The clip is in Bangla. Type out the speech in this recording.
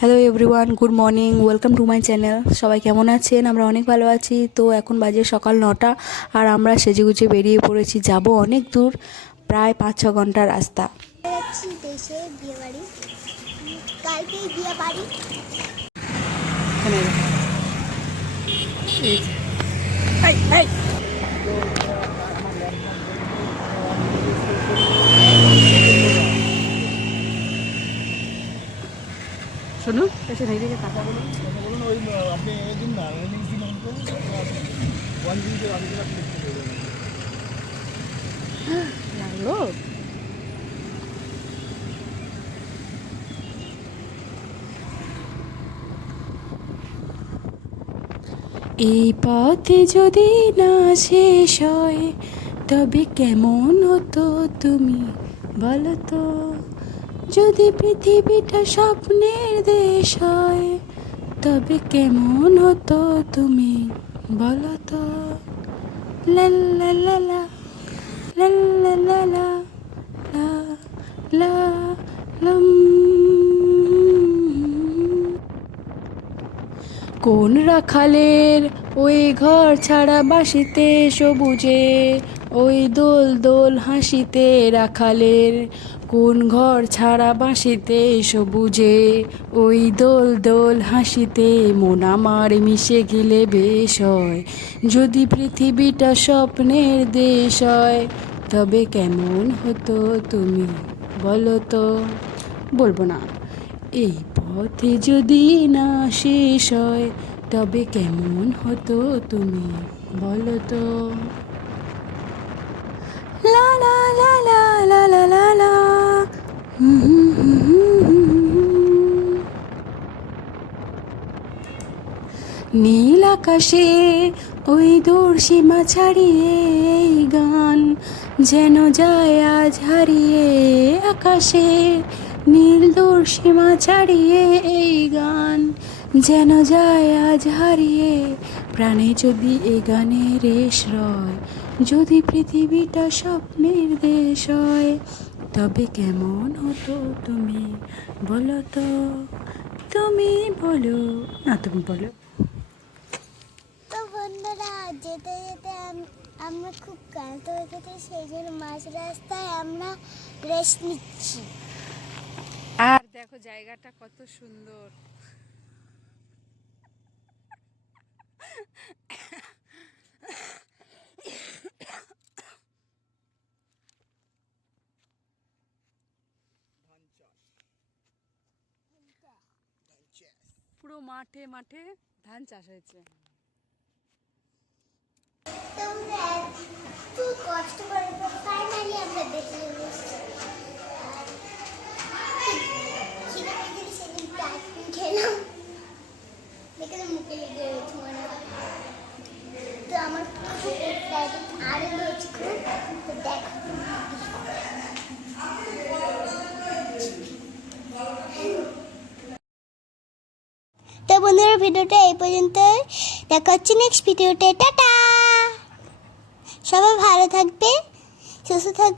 Hello everyone good morning welcome to my channel সবাই কেমন আছেন? আমরা অনেক ভালো আছি। তো এখন বাজে সকাল নটা আর আমরা সেজেগুজে বেরিয়ে পড়েছি। যাব অনেক দূর, প্রায় পাঁচ ছ ঘণ্টার রাস্তা। দেবেন লাগল? এই পথে যদি না শেষ হয় তবে কেমন হতো তুমি বলো তো? যদি পৃথিবীটা স্বপ্নের দেশ হয় তবে কেমন হতো তুমি বলো তো লা লা লা কোন রাখালের ওই ঘর ছাড়া বাসিতে সবুজে, ওই দোল দোল হাসিতে রাখালের। কোন ঘর ছাড়া বাসিতে সবুজে, ওই দোল দোল হাসিতে মন আমার মিশে গেলে বেশ হয়। যদি পৃথিবীটা স্বপ্নের দেশ হয়, তবে কেমন হতো তুমি বলো তো? বলব না। এই পথে যদি না শেষ হয় তবে কেমন হতো তুমি? বলো তো। লা লা লা লা লা। নীল আকাশে ওই দূর সীমা ছাড়িয়ে এই গান যেন যায় আজ হারিয়ে আকাশে। নীল দূর সীমা ছাড়িয়ে এই গান যেন যায় আজ হারিয়ে। প্রাণে যদি এ গানের রেশ রয়, যদি পৃথিবীটা স্বপ্নের দেশ হয়, তবে কেমন হতো তুমি? বলো তো, তুমি বলো। না, তুমি বলো। তো বন্ধুরা, যেতে যেতে আমরা খুব ক্লান্ত হয়ে গেছি, সেই জন্য মাঝ রাস্তায় আমরা রেস্ট নিচ্ছি। দেখো জায়গাটা কত সুন্দর। পুরো মাঠে মাঠে ধান চাষ হয়েছে। কষ্ট করে ফাইনালি আমরা দেখে এসেছি খিদে পেয়ে গেলে সেদিন আইসক্রিম খেলাম দেখে তো মুখে লেগে গেছে মনে হয় তো আমার খুব excited, তো দেখো তো বন্ধুরা, ভিডিওটা এই পর্যন্ত। দেখা হচ্ছে নেক্সট ভিডিওটা টাটা! সবাই ভালো থাকবে, সুস্থ থাকবে